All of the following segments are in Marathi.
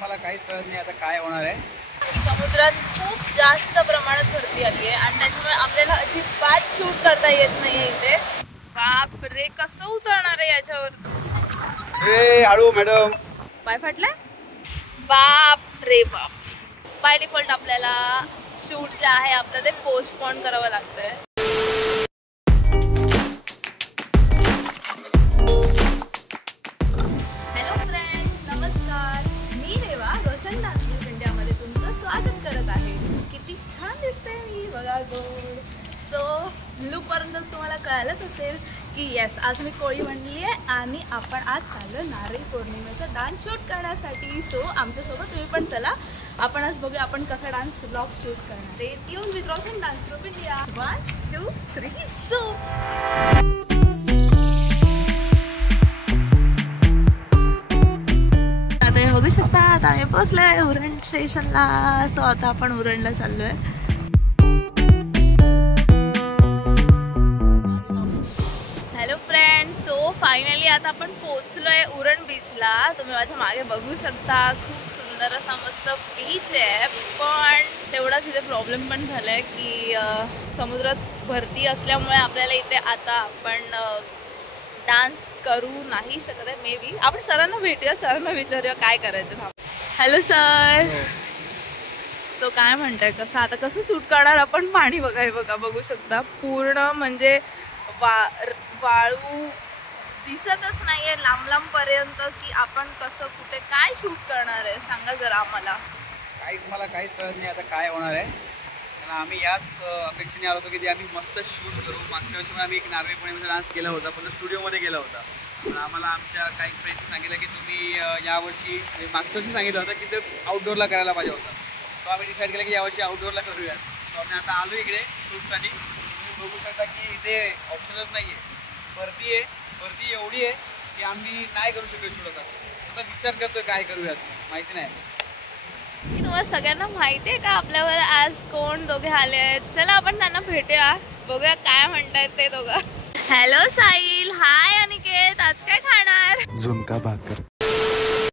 मला काहीच कळत नाही आता काय होणार आहे। समुद्रात खूप जास्त प्रमाणात भरती आली आहे आणि त्याच्यामुळे आपल्याला अजिबात शूट करता येत नाहीये इथे। बाप रे, कसं उतरणार आहे याच्यावर? ए हळू मॅडम, पाय फाटलाय? बाप रे बाप। बाय डिफॉल्ट आपल्याला शूट जे आहे आपलं ते पोस्टपोन करावं लागतंय। हॅलो फ्रेंड्स, नमस्कार। मी रेवा रोशन डान्स इंडियामध्ये तुमचं स्वागत करत आहे। किती छान दिसते मी, बघा गोड। सो लुकवरून तुम्हाला कळालंच असेल की येस, आज मी कोळी म्हणली आहे आणि आपण आज चाललो नारळी पौर्णिमेचा डान्स शूट करण्यासाठी। सो आमच्यासोबत तुम्ही पण चला, आपण आज बघूया आपण कसा डान्स ब्लॉग शूट करणार। ते tune with Roshan dance group India. 1 2 3 so आता बघू शकता, आता आम्ही पोहोचलोय उरण स्टेशनला। सो आता आपण उरणला चाललोय। हॅलो फ्रेंड्स, सो फायनली आता आपण पोहोचलोय उरण बीचला। तुम्ही माझ्या मागे बघू शकता, खूप सुंदर असा मस्त बीच आहे। पण तेवढाच इथे प्रॉब्लेम पण झालाय की समुद्रात भरती असल्यामुळे आपल्याला इथे आता आपण डान्स करू नाही शकत आहे। मे बी आपण सरांना भेटूया, सरांना विचारूया काय करायचं। हॅलो सर, सो काय म्हणताय, कसं आता कसं शूट करणार आपण? पाणी बघा, बघू शकता पूर्ण म्हणजे वाळू दिसतच नाहीये लांब पर्यंत की आपण कसं कुठे काय शूट करणार आहे, सांगा जरा आम्हाला। मला काहीच कळत नाही आता काय होणार आहे। कारण आम्ही याच अपेक्षेने आलो होतो की आम्ही मस्त शूट करू। मागच्या वर्षी आम्ही एक नारळी पौर्णिमेचा डान्स केला होता, पण स्टुडिओमध्ये केला होता। पण आम्हाला आमच्या काही फ्रेंड्सनी सांगितलं की तुम्ही यावर्षी मागच्या वर्षी सांगितलं होतं की ते आउटडोअरला करायला पाहिजे होतं। सो आम्ही डिसाईड केलं की यावर्षी आउटडोअरला करूया। सो आम्ही आता आलो इकडे शूटसाठी। तुम्ही बघू शकता की इथे ऑप्शनच नाही आहे, भरती एवढी आहे की आम्ही नाही करू शकतो शूट। आता विचार करतोय काय करूयात, माहिती नाही। तुम्हाला सगळ्यांना माहिती आहे का आपल्यावर आज कोण दोघे आले आहेत? चला आपण त्यांना भेटूया, बघूया काय म्हणतायत ते दोघं। हॅलो साहिल, हाय अनिकेत, आज काय खाणार? झुणका भाकर।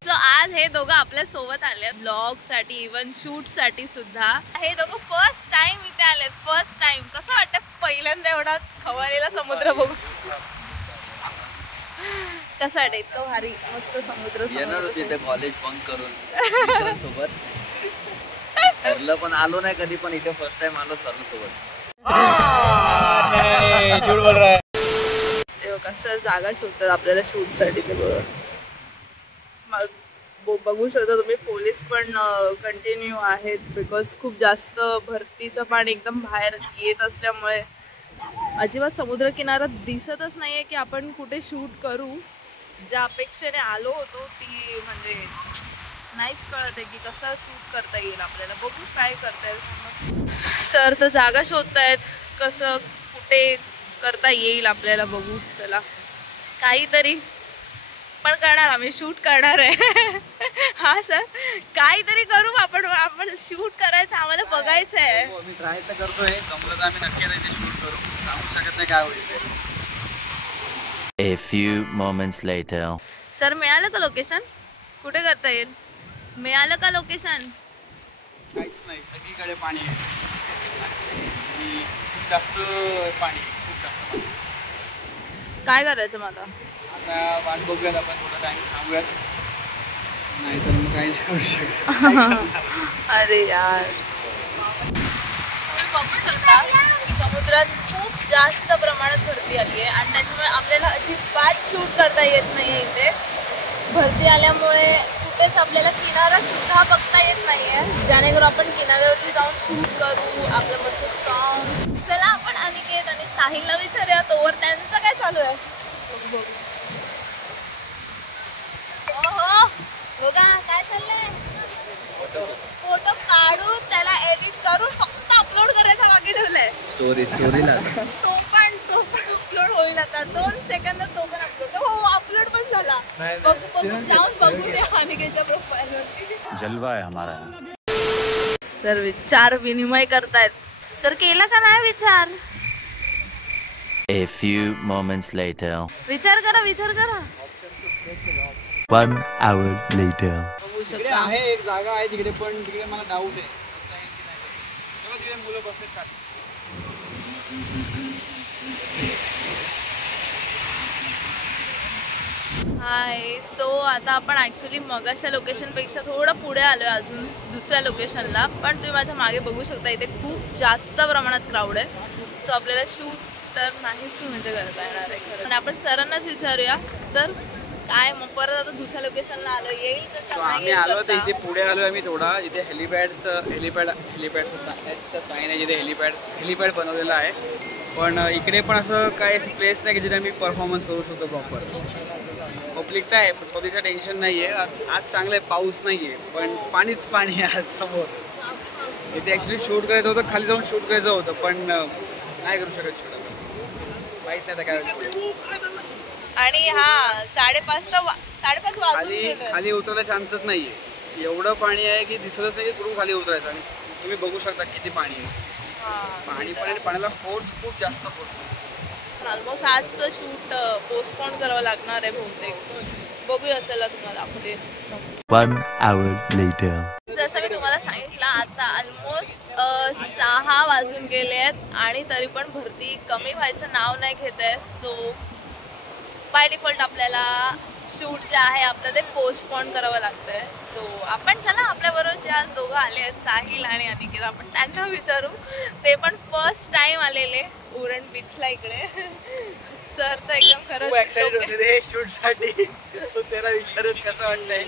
सो आज हे दोघं आपल्या सोबत आले ब्लॉग साठी, इव्हन शूट साठी सुद्धा। हे दोघं फर्स्ट टाइम इथे आलेत, फर्स्ट टाइम। कसं वाटतं पहिल्यांदा एवढा खवळलेला समुद्र बघू? कसं वाटतं? इतकं भारी मस्त समुद्र तिथे कॉलेज बंक करून सोबत ठरलं, पण आलो नाही कधी, पण इथे फर्स्ट टाइम आलो सरांसोबत। ते बघा सर जागा शोधतात आपल्याला शूट साठी। ते बघू शकता तुम्ही, पोलीस पण कंटिन्यू आहेत बिकॉज खूप जास्त भरतीचं पाणी एकदम बाहेर येत असल्यामुळे अजिबात समुद्र किनारा दिसतच नाहीये की आपण कुठे शूट करू। ज्या अपेक्षेने आलो होतो ती म्हणजे नाहीच कळत आहे की कसं शूट करता येईल आपल्याला। बघू काय करता येईल। सर तर जागा शोधतायत कसं कुठे करता येईल आपल्याला, बघू चला। काहीतरी पण करणार, आम्ही शूट करणार आहे। हा सर, काहीतरी करू आपण शूट करायचं, आम्हाला बघायचं आहे। मी ट्राय तर करतोय, जमलं तर आम्ही नक्की इथे शूट करू, सांगू शकत नाही काय होईल। A few moments later. Sir मिळालं का लोकेशन? कुठे करता येईल? मिळालं का लोकेशन? काहीच नाही, सगळीकडे पाणी आहे आणि खूप जास्त पाणी, खूप जास्त पाणी। काय करायचं मग आता? आता वाट बघूयात आपण, थोडा टाइम थांबूयात, नाही तर मग काही नाही करू शकत। अरे यार, तुम्ही बघू शकता समुद्रात खूप जास्त प्रमाणात भरती आली आहे आणि त्याच्यामुळे आपल्याला अजिबात शूट करता येत नाहीये इथे। भरती आल्यामुळे कुठेच आपल्याला किनारा सुद्धा बघता येत नाहीये, जेणेकरून आपण किनाऱ्यावरती जाऊन शूट करू आपलं मस्त सॉन्ग। चला आपण अनिकेत आणि साहिलला विचारूया तोवर त्यांचं काय चालू आहे। हो बघा काय चाललंय, फोटो काढून त्याला एडिट करून फक्त अपलोड करायचा बाकी ठेवलंय। स्टोरीला तो पण अपलोड होईल आता 2 सेकंदात, तो पण अपलोड। हो अपलोड पण झाला, बघू जाऊन बघूया अनिकेतच्या प्रोफाइल वरती। जलवा आहे हमारा। सर विचार विनिमय करतायत। सर केला का नाही विचार? A few moments later. विचार करा। 1 hour later. बघू तिकडे शकता. आहे एक जागा आहे तिकडे, पण तिकडे मला डाऊट आहे बसता येईल की नाही. तेव्हा तिकडे मुलं बसतात खाली. हाय. सो आता आपण ॲक्च्युली मगाच्या लोकेशनपेक्षा थोडं पुढे आलो आहे अजून दुसऱ्या लोकेशनला, पण तुम्ही माझ्या मागे बघू शकता इथे खूप जास्त प्रमाणात क्राऊड आहे. सो आपल्याला शूट तर नाहीच म्हणजे करता येणार आहे खरं. पण आपण सरांनाच विचारूया, सर काय मग परत आता दुसऱ्या लोकेशनला आलो, येईल सो कसं आम्ही आलो तर इथे पुढे आलो आम्ही थोडा, इथे हेलिपॅडचं साईन आहे, जिथे हेलिपॅड बनवलेलं आहे. पण इकडे पण असं काय प्लेस नाही की जिथे आम्ही परफॉर्मन्स करू शकतो प्रॉपर. पब्लिक तर आहे, पब्लिकचं टेन्शन नाही आहे. आज चांगलं आहे, पाऊस नाही आहे, पण पाणीच पाणी आहे आज समोर. इथे ॲक्च्युली शूट करायचं होतं, खाली जाऊन शूट करायचं होतं, पण नाही करू शकत शूट. माहीत नाही आता काय आणि हा 5:30 वाजून गेले. खाली उतरायला चान्सच नाही आहे. एवढं पाणी आहे की दिसतच नाही की कुठून खाली उतरायचं. आणि तुम्ही बघू शकता किती पाणी आहे. पाणी पण आणि पाण्याला फोर्स खूप जास्त फोर्स आहे. ऑलमोस्ट आजचं शूट पोस्टपोन करावं लागणार आहे बहुतेक. बघूया, चला तुम्हाला दाखवते. 1 hour later. जसं मी तुम्हाला सांगितलं आता ऑलमोस्ट 6 वाजून गेले आहेत आणि तरी पण भरती कमी व्हायचं नाव नाही घेत आहे. सो बाय डिफॉल्ट आपल्याला शूट जे आहे आपलं ते पोस्टपोन करावं लागतं आहे. सो आपण चला आपल्याबरोबर जे आज दोघं आले आहेत साहिल आणि अनिकेत, आपण त्यांना विचारू. ते पण फर्स्ट टाइम आलेले उरण बीचला इकडे. तर एकदम खरंच एक्साइटेड होते ते शूटसाठी. सो त्याला विचारत कसं वाटतंय.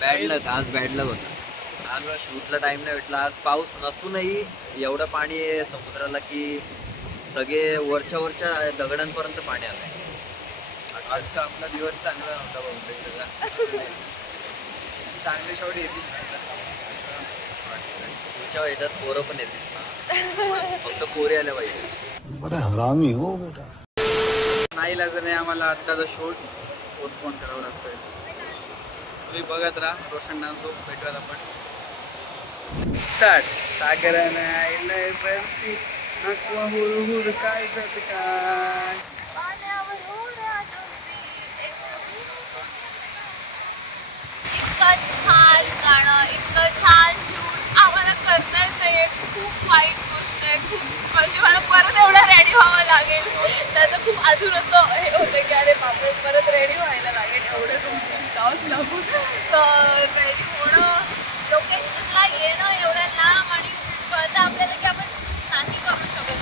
बॅड लक, आज बॅड लक होता. आज शूटला टाइम नाही भेटला. आज पाऊस नसूनही एवढं पाणी आहे समुद्राला की सगळे वरच्या दगडांपर्यंत पाणी आलंय. आजचा आपला दिवस चांगला नव्हता बहुतेक सगळा. चांगले शॉट येतील पुढच्या येतात पोरं पण येतील. फक्त पोरे आल्या पाहिजे. हरामी हो बेटा. नाही नाही आम्हाला आत्ताचा शूट पोस्टपोन करावं लागतोय. तुम्ही बघत राहा रोशन डान्स ग्रुप. भेटूयात आपण. स्टार्ट. सागरानं आईलंय बरती नकवा हुरहुर काय जात काय. इतकं छान गाणं, इतकं छान शूट आम्हाला करता येत नाहीये. खूप वाईट गोष्ट आहे. खूप म्हणजे मला परत एवढं रेडी व्हावं लागेल. त्याचं खूप अजून असं हे होतं की अरे बापरे परत रेडी व्हायला लागेल. एवढं जावंच लागून तर रेडी होणं, लोकेशनला येणं एवढ्या लांब आणि कळतं आपल्याला की आपण नाही करू शकत.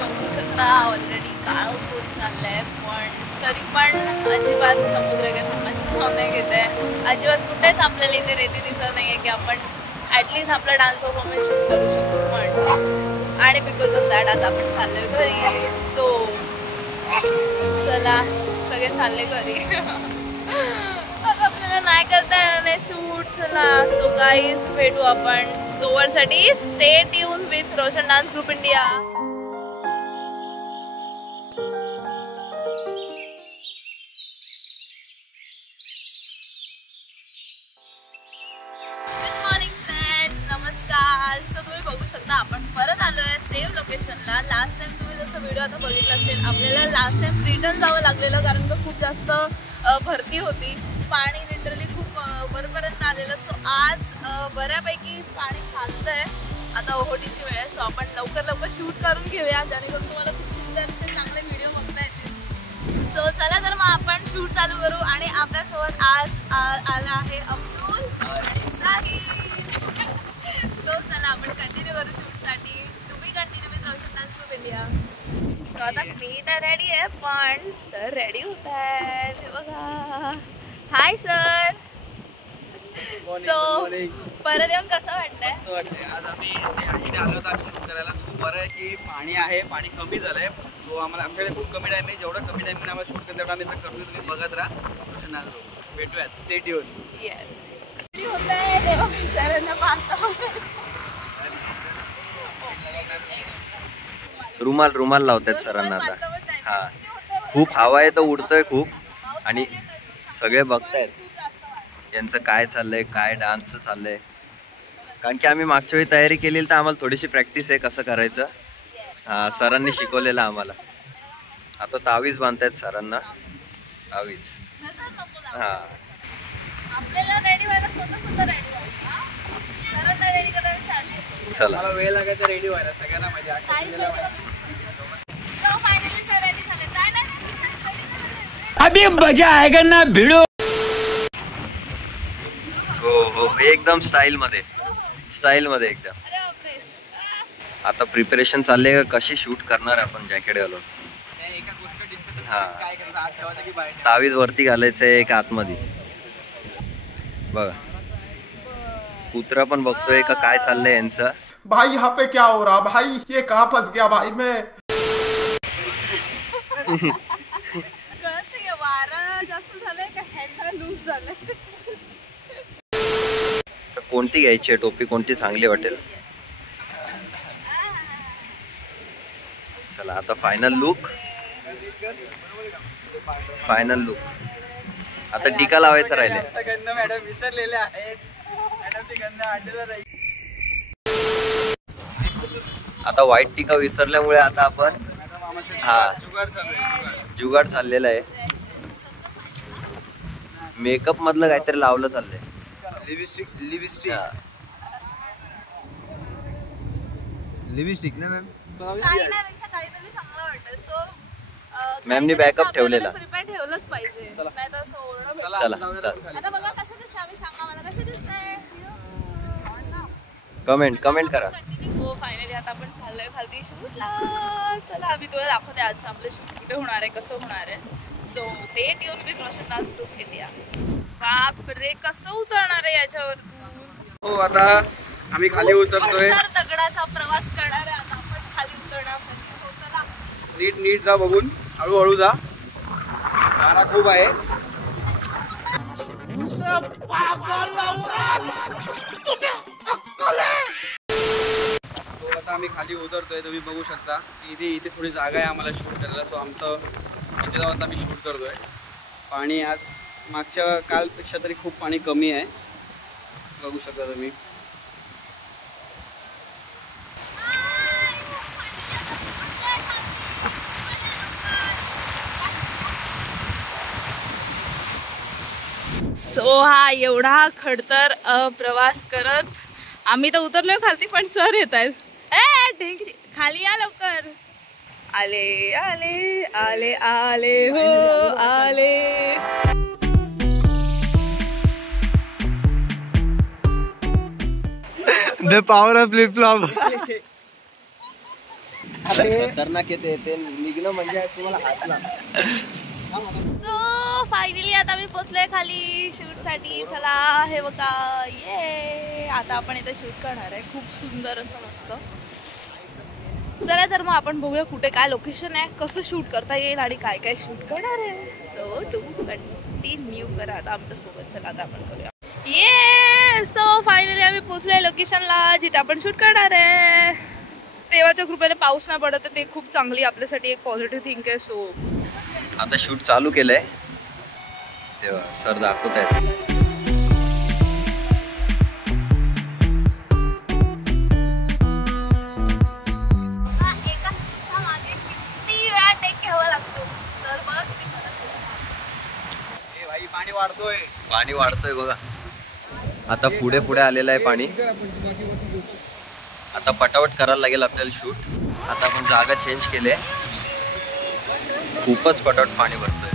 बघू शकता ऑलरेडी काळं होत चाललंय, पण तरी पण अजिबात समुद्र काही थांबायचं भाव नाही घेत आहे. अजिबात कुठेच आपल्याला इथे रेती दिसत नाही आहे की आपण ॲटलिस्ट आपला डान्स परफॉर्मन्स शूट करू शकतो. पण आणि बिकॉज ऑफ दॅट आता आपण चाललोय घरी. सो चला सगळे चालले घरी. आता आपल्याला नाही करता येणार शूट. चला सो गाईज भेटू आपण तोवरसाठी. Stay tune with Roshan dance group India. Good morning friends, नमस्कार. सो तुम्ही बघू शकता आपण परत आलोय सेम लोकेशनला. लास्ट टाइम तुम्ही जसं व्हिडिओ आता बघितला असेल, आपल्याला लास्ट टाइम रिटर्न जावं लागलेलं कारण का खूप जास्त भरती होती. पाणी लिटरली खूप वरपर्यंत आलेलं. सो आज बऱ्यापैकी पाणी खालतंय. आता ओहोटीची वेळ आहे. सो आपण लवकर शूट करून घेऊया जेणेकरून तुम्हाला खूप सुंदर असे चांगले व्हिडिओ बघता येतील. सो चला तर मग आपण शूट चालू करू. आणि आपल्यासोबत आज आला आहे अब्दुल आणि साहिल. सो चला आपण कंटिन्यू करू शूटसाठी. तुम्ही continue with Roshan dance group India. So आता मी तर रेडी आहे, पण सर रेडी होत आहेत. हे बघा. Hi sir. सो परत येऊन कसं वाटतंय? आज आम्ही इथे आलो होतो आम्ही शूट करायला. सो बरं आहे की पाणी आहे, पाणी कमी झालंय. सो आमच्याकडे खूप कमी टाइम आहे. जेवढं कमी टाइम आम्हाला शूट करतो तेवढं आम्ही तर करतो. तुम्ही बघत राहा रोशन डान्स ग्रुप. भेटूयात. Stay tune. येस होत आहे तेव्हा सरांना पाहतो. रुमाल लावतात सरांना आता. हा खूप हवा आहे तर उडतोय खूप. आणि सगळे बघतायत यांचं काय चाललंय, काय डान्सचं चाललंय. कारण की आम्ही मागच्या वेळी तयारी केलेली तर आम्हाला थोडीशी प्रॅक्टिस आहे कसं करायचं. सरांनी शिकवलेलं आम्हाला. आता तावीज बांधतायत सरांना. तावीज. हा आपल्याला रेडी व्हायला स्वतः रेडी व्हायला, सरांना रेडी करायला चान्स. चला मला वेळ लागायचा रेडी व्हायला सगळ्यांना माझ्या फायनली सर रेडी झाले. अभी मजा आएगा ना भिड़ो. हो हो एकदम स्टाईल मध्ये एकदम. आता प्रिपरेशन चालले का कशी शूट करणार आपण जॅकेट घालून. एका गोष्ट डिस्कशन हा. काय करायचं, आत ठेवायचं की बाहेर तावीज वरती घालायचंय एक आतमध्ये. बघा कुत्रा पण बघतोय का काय चाललंय यांचं. भाई यहाँ पे क्या हो रहा भाई, ये कहाँ फंस गया भाई मैं. कळत नाहीये वारा जास्त झालंय का हॅन्डला लूज झालंय. कोणती घ्यायची आहे टोपी, कोणती चांगली वाटेल. चला आता फायनल लुक. आता टीका लावायचं राहिले. गंध मॅडम विसरलेले आहेत. मॅडम ती गंध आणलेला नाही. आता व्हाईट टीका विसरल्यामुळे आता आपण हा जुगाड चालू आहे. जुगाड चाललेला आहे. मेकअप मधलं काहीतरी लावलं चाललंय. लिपस्टिक ना मॅम. काहीपेक्षा काहीतरी चांगलं वाटतं. सो मॅमनी बॅकअप ठेवलेला. प्रिपेअर ठेवलंच पाहिजे, नाही तर असं ओरडं भेटतं. चला आता बघा कसं दिसतं, आम्ही सांगा मला कसं दिसतंय. कमेंट करा. हो फायनली आता आपण चाललोय खालती शूटला. चला आम्ही तुला दाखवते आजचं आपलं शूट कुठे होणार आहे, कसं होणार आहे. सो स्टेट येऊन विथ रोशन आज लुक घेते. बापरे कसं उतरणार आहे याच्यावरतून. हो आता आम्ही खाली उतरतोय. दगडाचा प्रवास करणार आहे आता आपण खाली उतरण्यासाठी. नीट जा बघून, हळूहळू जा. वारा खूप आहे. सो आता आम्ही खाली उतरतोय. तुम्ही बघू शकता की इथे थोडी जागा आहे आम्हाला शूट करायला. सो आमचं इथे जाऊन आता आम्ही शूट करतोय. पाणी आज मागच्या कालपेक्षा तरी खूप पाणी कमी आहे, बघू शकता तुम्ही. सो हा एवढा खडतर प्रवास करत आम्ही तर उतरलोय खालती, पण सर येत आहेत. खाली या लवकर. आले आले आले आले हो आले. The power of flip flop. खतरनाक येते ते निघणं म्हणजे तुम्हाला हात लागतो. सो फायनली आता मी पोचलोय खाली शूट साठी. चला हे बघा, ये आता आपण इथे शूट करणार आहे. खूप सुंदर असं मस्त. चला तर मग आपण बघूया कुठे काय लोकेशन आहे, कसं शूट करता येईल आणि काय काय शूट करणार आहे. सो टू कंटिन्यू करा आता आमच्या सोबत. चला आता आपण करूया. ये सो फायनली आम्ही पोचलोय लोकेशनला जिथे आपण शूट करणार आहे. देवाच्या कृपेने पाऊस नाही पडत आहे, ते खूप चांगली आपल्यासाठी एक पॉझिटिव्ह थिंक आहे. सो आता शूट चालू केलंय तेव्हा सर दाखवत आहेत. पाणी वाढतोय बघा. आता पुढे पुढे आलेलं आहे पाणी. आता पटापट करायला लागेल आपल्याला शूट. आता आपण जागा चेंज केली. खूपच पटापट पाणी भरतोय.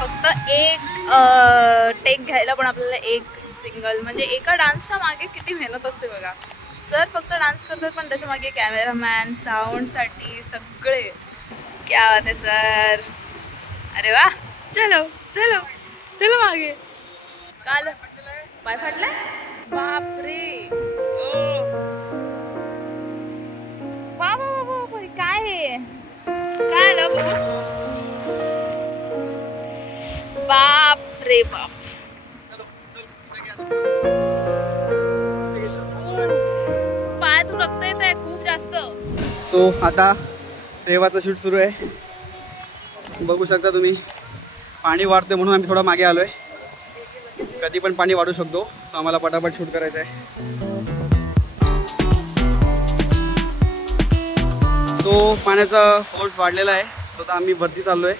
फक्त एक टेक घ्यायला पण आपल्याला एक सिंगल, म्हणजे एका डान्सच्या मागे किती मेहनत असते बघा. सर फक्त डान्स करतात पण त्याच्या मागे कॅमेरामॅन, साऊंडसाठी सगळे. क्या बात आहे सर. अरे वा. चलो चलो चलो मागे. काल पाय फाटलाय. बापरे. बाबा काय आहे, काय आलं बाप रे बाप. पायातून रक्त येत आहे खूप जास्त. सो आता रेवाचं शूट सुरू आहे. बघू शकता तुम्ही पाणी वाढते म्हणून आम्ही थोडा मागे आलोय. कधी पण पाणी वाढू शकतो. सो आम्हाला पटापट शूट करायचं आहे. तो पाण्याचा फोर्स वाढलेला आहे. स्वतः आम्ही वरती चाललोय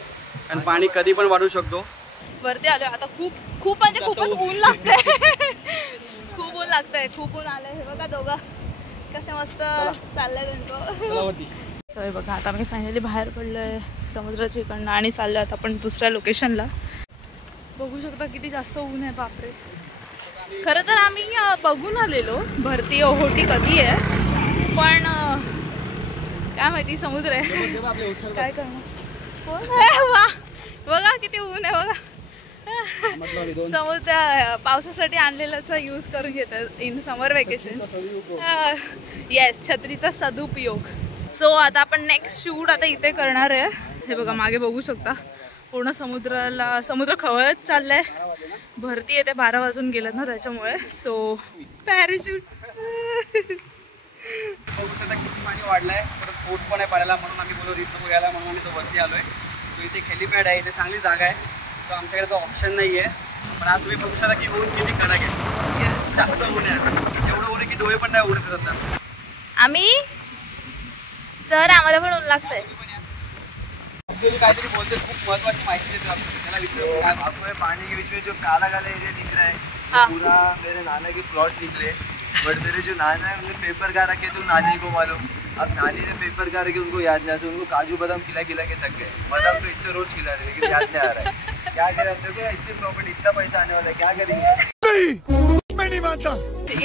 आणि पाणी कधी पण वाढू शकतो. वरती आलोय आता. खूप म्हणजे खूपच ऊन लागतंय. खूप ऊन लागतंय. खूप ऊन आलंय. हे बघा दोघं कसे मस्त चाललंय त्यांचं. सो बघा आता आम्ही फायनली बाहेर पडलोय समुद्राच्या इकडनं आणि चाललोय आता आपण दुसऱ्या लोकेशनला. बघू शकता किती जास्त ऊन आहे. बापरे. खरं तर आम्ही बघून आलेलो भरती ओहोटी कधी आहे, पण काय माहिती समुद्र आहे काय करणार. वा बघा किती ऊन आहे बघा. समुद्र पावसासाठी आणलेल्याचा यूज करून घेतात इन समर वेकेशन. येस, छत्रीचा सदुपयोग. सो आता आपण नेक्स्ट शूट आता इथे करणार आहे. हे बघा मागे बघू शकता पूर्ण समुद्र खवळत चाललाय. भरती येते 12 वाजून गेलं ना त्याच्यामुळे. सो पॅराशूट बघू शकता किती पाणी वाढलंय. परत फोर्स पण आहे पाण्याला, म्हणून आम्ही बोलू रिस्क बघायला म्हणून आम्ही तो वरती आलोय. तो इथे हेलिपॅड आहे, इथे चांगली जागा आहे. तो आमच्याकडे तो ऑप्शन नाही आहे. पण आज तुम्ही बघू शकता की ऊन किती कडक आहे. जास्त ऊन आहे. एवढं ऊन आहे की डोळे पण नाही उडत जातात. आम्ही सर आम्हाला पण ऊन लागतंय. अब्दुल काहीतरी बोलते, खूप महत्वाची माहिती देतो. त्याला विचारू काय आपको पानी के बीच में जो काला काला एरिया दिख रहा है, हाँ। पूरा मेरे नाना के प्लॉट निकले. बट मेरे जो नाना है उन्होंने पेपर का रखे तो नानी को मालूम. अब नानी ने पेपर का रखे उनको याद नहीं आता. उनको काजू बादाम खिला खिला के थक गए. बादाम तो इतने रोज खिला रहे लेकिन याद नहीं आ रहा है. क्या करें, देखो इतनी प्रॉपर्टी, इतना पैसा आने वाला है, क्या करेंगे. मैं नहीं मानता.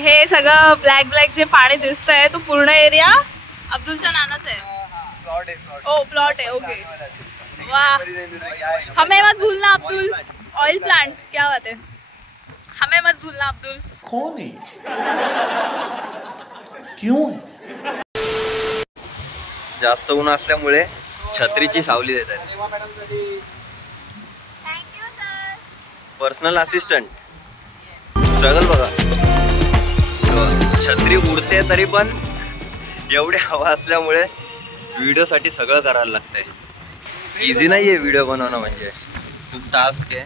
हे सगळं ब्लॅक ब्लॅक जे पाणी दिसतंय तो पूर्ण एरिया अब्दुलच्या नानाच आहे. प्लॉट है, प्लॉट. ओ प्लॉट है. ओके वाह. हमें मत भूलना अब्दुल. ऑयल प्लांट क्या बात है. हमें मत भूलना अब्दुल. कौन है? क्यों है? जास्त ऊन असल्यामुळे छत्रीची सावली देत आहेत. Personal assistant. स्ट्रगल बघा. छत्री उडते तरी पण एवढी हवा असल्यामुळे व्हिडिओसाठी सगळं करायला लागतंय. इझी नाही आहे व्हिडिओ बनवणं, म्हणजे खूप टास्क आहे.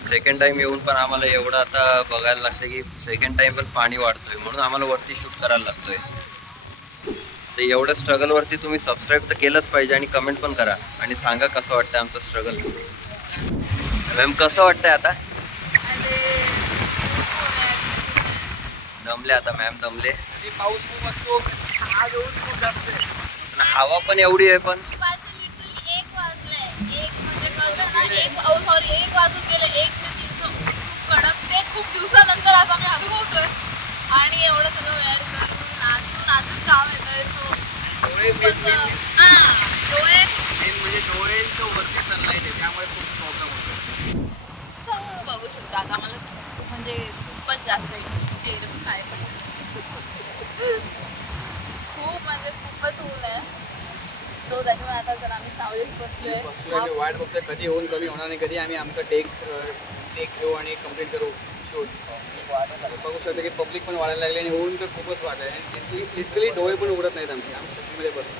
सेकंड टाइम येऊन पण आम्हाला एवढं आता बघायला लागतं की सेकंड टाइम पण पाणी वाढतोय, म्हणून आम्हाला वरती शूट करायला लागतोय. तर एवढ्या स्ट्रगलवरती तुम्ही सबस्क्राईब तर केलंच पाहिजे आणि कमेंट पण करा आणि सांगा कसं वाटतं आमचं स्ट्रगल. मॅम कसं वाटतंय आता. दमले आता मॅम, दमले. पाऊस खूप असतो, आज ऊन खूप जास्त आहे. हवा पण एवढी आहे. पण 1 वाजून गेले. 1 ते 3 खूप कडक. ते खूप दिवसानंतर आज आम्ही अनुभवतोय आणि एवढं सगळं वेअर करून नाचून काम येतोय. डोळे डोळे म्हणजे डोळ्यांचं वरती सनलाईट आहे, त्यामुळे खूप प्रॉब्लेम होतो. सगळं बघू शकतो आता आम्हाला, म्हणजे खूपच जास्त चेहरे काय खूप म्हणजे खूपच ऊन आहे. सो त्याच्यामुळे आता जर आम्ही सावलीत बसलोय. वाट बघतोय कधी ऊन कमी होणार नाही, कधी आम्ही आमचं टेक घेऊ आणि कम्प्लीट करू शूट. बघू शकतो की पब्लिक पण वाढायला लागली आणि ऊन तर खूपच वाढलं आहे. लिटरली डोळे पण उडत नाहीत आमचे. आम्ही छत्रीमध्ये बसतो.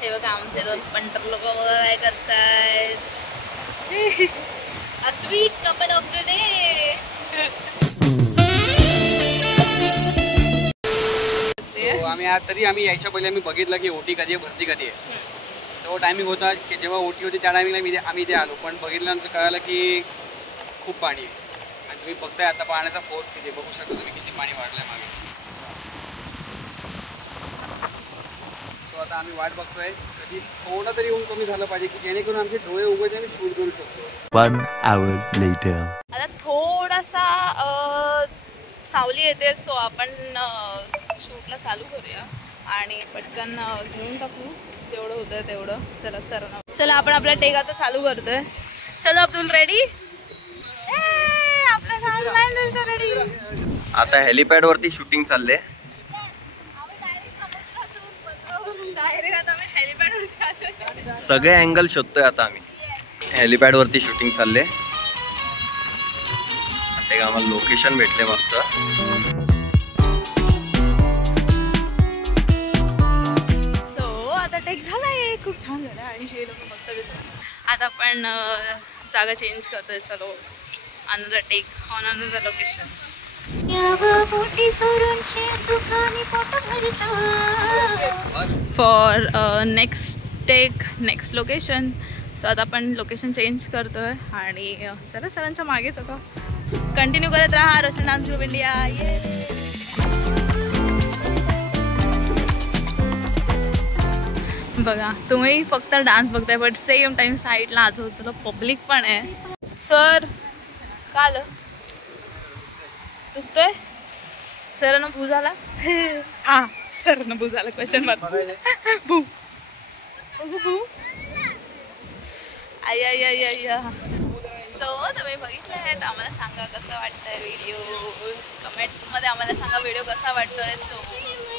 हे बघा आमचे 2 पंटर लोक बघा काय करतायत. A sweet couple of the day. आम्ही तरी आम्ही यायच्या पहिले आम्ही बघितलं की ओटी कधी आहे, भरती कधी आहे. तो टायमिंग होता की जेव्हा ओटी होती त्या टायमिंगला आम्ही इथे आलो. पण बघितल्यानंतर कळालं की खूप पाणी आहे. आणि तुम्ही बघताय आता पाण्याचा फोर्स किती, बघू शकता तुम्ही किती पाणी वाढलंय मागे. सो आता आम्ही वाट बघतोय कधी थोडं तरी ऊन कमी झालं पाहिजे की जेणेकरून आमचे डोळे उघडले आणि शूट करू शकतो. 1 hour later. आता थोडासा सावली येते. सो आपण शूटला चालू करूया आणि पटकन घेऊन टाकू जेवढं होतं तेवढं. चला आपण आपला टेक आता चालू करतोय. चलो अब्दुल रेडी. आपला साऊंड रेडी. आता हेलिपॅड वरती शूटिंग चालले. सगळे अँगल शोधतोय आता आम्ही. हेलिपॅड वरती शूटिंग चालले. आता आम्हाला लोकेशन भेटले मस्त. टेक झालाय, खूप छान झाला आणि हे लोक बघतात. आता आपण जागा चेंज करतोय. चलो another take on another location. For next location. So आता आपण लोकेशन चेंज करतोय आणि चला सरांच्या मागेच आता कंटिन्यू करत राहा रोशन डान्स ग्रुप इंडिया. बघा तुम्ही फक्त डान्स बघताय बट सेम टाइम साईडला आजूबाजूला पब्लिक पण आहे. सर का आलं दुखतोय? सरांना भू झाला? हा सरांना भू झाला. Question mark. भू भू आय. सो तुम्ही बघितलं आहेत. आम्हाला सांगा कसं वाटतंय व्हिडिओ. कमेंट्समध्ये आम्हाला सांगा व्हिडिओ कसा वाटतोय. सो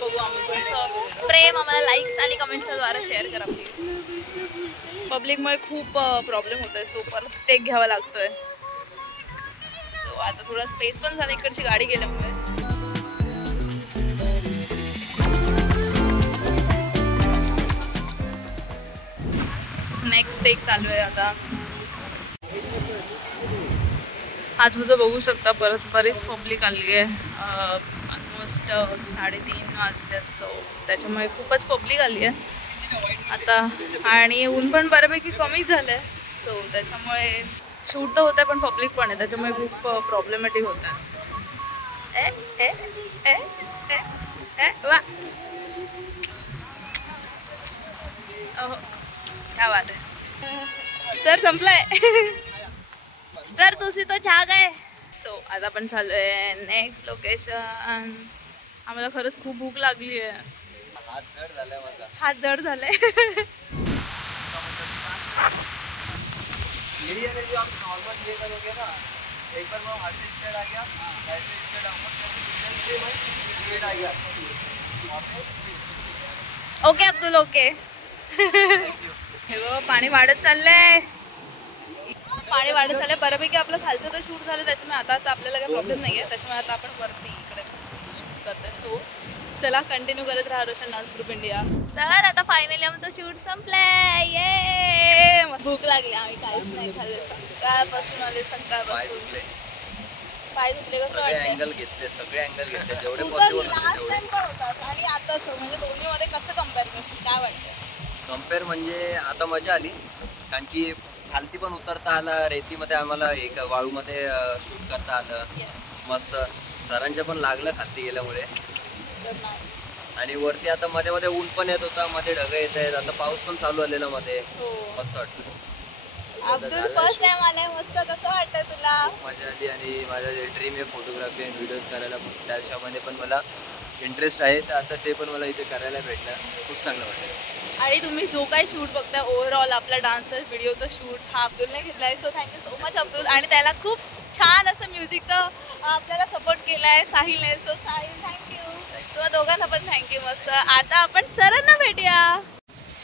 बघू आम्ही तुमचं प्रेम आम्हाला लाईक्स आणि कमेंट्सच्या द्वारे शेअर करा प्लीज. पब्लिकमुळे खूप प्रॉब्लेम होत आहे. सो परत टेक घ्यावा लागतोय. सो आता थोडा स्पेस पण झाला इकडची गाडी गेल्यामुळे. नेक्स्ट टेक चालू आहे आता. आज मुझं बघू शकता परत बरीच पब्लिक आली आहे. ऑलमोस्ट 3:30 वाजल्यात. सो त्याच्यामुळे खूपच पब्लिक आली आहे आता. आणि ऊन पण बऱ्यापैकी कमी झालं आहे. सो त्याच्यामुळे शूट तर होत आहे पण पब्लिक पण आहे. त्याच्यामुळे खूप प्रॉब्लेमॅटिक होत आहे. वा क्या बात आहे. सर संपलंय. सर तुझी तो छा गए. सो आता आपण चालू आहे नेक्स्ट लोकेशन. आम्हाला खरंच खूप भूक लागली आहे. हात जड झालाय. Okay Abdul okay. हे बघ पाणी वाढत चाललंय. पाणी वाढत चाललंय बऱ्यापैकी. आपलं खालचं तर शूट झालं त्याच्यामुळे आता आपल्याला काही प्रॉब्लेम नाही आहे. त्याच्यामुळे आता आपण वरती इकडे शूट करतोय. सो चला कंटिन्यू करत राहा रोशन डान्स ग्रुप इंडिया. तर आता फायनली आमचं शूट संपलंय. ये भूक लागली. आम्ही काहीच नाही खाल्लं सकाळपासून. आले सकाळपासून. पाय धुतले. कसं वाटतं? सगळे अँगल घेतले जेवढे पॉसिबल लास्ट टाइम पण होतास आणि आताच म्हणजे दोन्हीमध्ये कसं कम्पेअर करशील? काय वाटतं? कम्पेअर म्हणजे आता मजा आली कारण की खालती पण उतरता आला. रेतीमध्ये आम्हाला एक वाळूमध्ये शूट करता आलं. मस्त. सरांच्या पण लागलं खालती गेल्यामुळे. आणि वरती आता मध्ये मध्ये ऊन पण येत होता. मध्ये ढग येत आहेत. आता पाऊस पण चालू आलेला मध्ये. मस्त वाटतं. अब्दुल फर्स्ट टाइम आलाय. मस्त. कसं वाटतंय तुला? मजा आली. आणि माझा जे ड्रीम आहे फोटोग्राफी आणि व्हिडिओज करायला त्याच्यामध्ये पण मला इंटरेस्ट आहे. तर आता ते पण मला इथे करायला भेटलं. खूप चांगलं वाटतं. आणि तुम्ही जो काही शूट बघताय ओव्हरऑल आपला डान्सर व्हिडिओचा शूट हा अब्दुलने घेतला आहे. So thank you so much Abdul. आणि त्याला खूप छान असं म्युझिकचं आपल्याला सपोर्ट केला आहे साहिलने. So Sahil thank you. तुला दोघांना पण थँक्यू. मस्त. आता आपण सरांना भेटूया.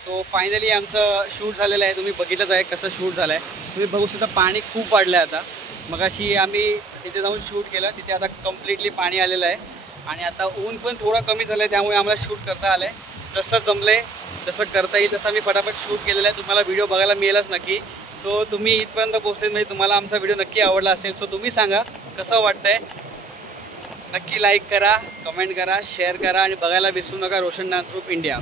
सो फायनली आमचं शूट झालेलं आहे. तुम्ही बघितलंच आहे कसं शूट झालं आहे. तुम्ही बघू शकता पाणी खूप वाढलं आहे आता. मगाशी आम्ही तिथे जाऊन शूट केलं. तिथे आता कम्प्लिटली पाणी आलेलं आहे. आणि आता ऊन पण थोडं कमी झालं आहे. त्यामुळे आम्हाला शूट करता आलं आहे. जसं जमलं जसं करता येईल तसं मी फटाफट शूट केलेलं आहे. तुम्हाला व्हिडिओ बघायला मिळेलच नक्की. सो तुम्ही इथपर्यंत पोहोचले म्हणजे तुम्हाला आमचा व्हिडिओ नक्की आवडला असेल. सो तुम्ही सांगा कसं वाटतंय. नक्की लाईक करा, कमेंट करा, शेअर करा आणि बघायला विसरू नका Roshan dance group India.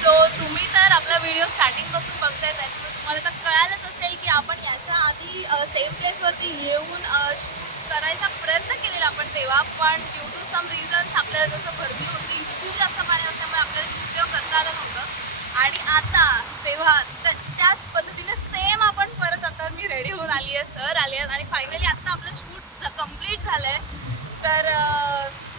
So तुम्ही तर आपला व्हिडिओ स्टार्टिंगपासून बघताय त्याच्यामुळे तुम्हाला तर कळालंच असेल की आपण याच्या आधी सेम प्लेसवरती येऊन शूट करायचा प्रयत्न केलेला आपण तेव्हा. पण ड्यू टू सम रिझन्स आपल्याला जसं भरती होती खूप जास्त पाणी असल्यामुळे आपल्याला शूट तेव्हा करता आलं नव्हतं. आणि आता तेव्हा त्याच पद्धतीने सेम आपण परत आता मी रेडी होऊन आली आहे. सर आली आहेत आणि फायनली आता आपलं शूट कम्प्लीट झालं आहे. तर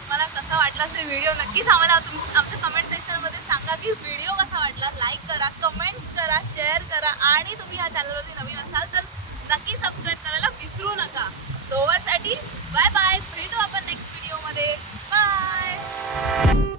मला कसा वाटला असेल व्हिडिओ नक्कीच आम्हाला तुम्ही आमच्या कमेंट सेक्शनमध्ये सांगा की व्हिडिओ कसा वाटला. लाईक करा, कमेंट्स करा, शेअर करा. आणि तुम्ही ह्या चॅनलवरती नवीन असाल तर नक्की सबस्क्राईब करायला विसरू नका. तोवरसाठी बाय बाय. भेटू आपण नेक्स्ट व्हिडिओमध्ये. बाय.